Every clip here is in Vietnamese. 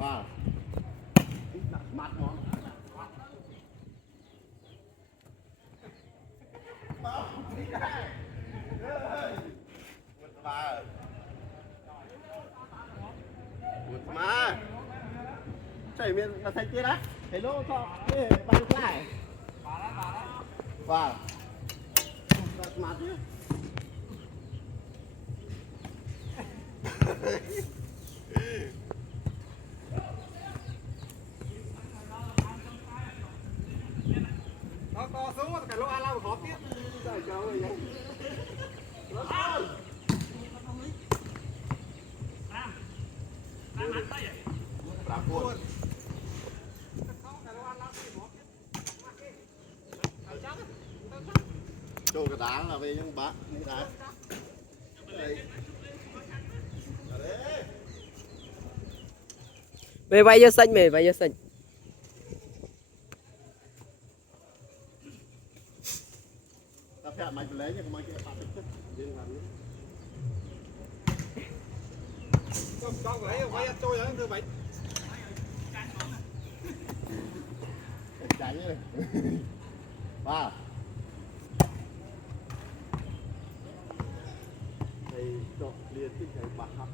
Wow. Mặt món. Mà chảy miệng mà thành kia đó thấy nó to cái bắn lại vào mặt chứ nó to xuống cái lỗ ăn lao khó tiếp trời trời ơi nó to cho cái đá là về những bác những đá Mày vay vô xanh mày vay vô xanh. ta phải mày lấy nhưng mà cái bạc tức riêng làm con lấy vay tôi ở thưa bảy tránh rồi vào thầy chọn liền cái thầy bạc học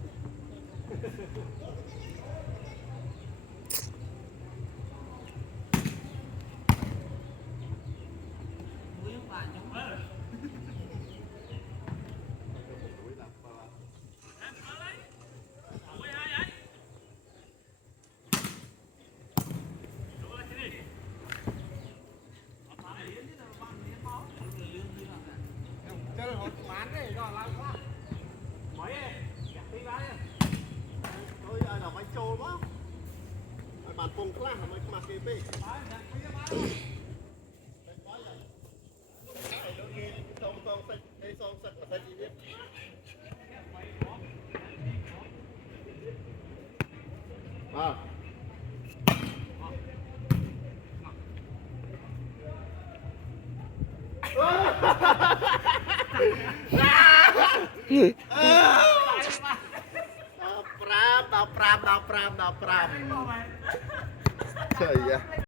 chơi hột mán đấy rồi làm quá mấy tí vào đi thôi ai nào bánh trâu quá bàn phồng khá là mấy mặt kia bê à đào pram trời ơi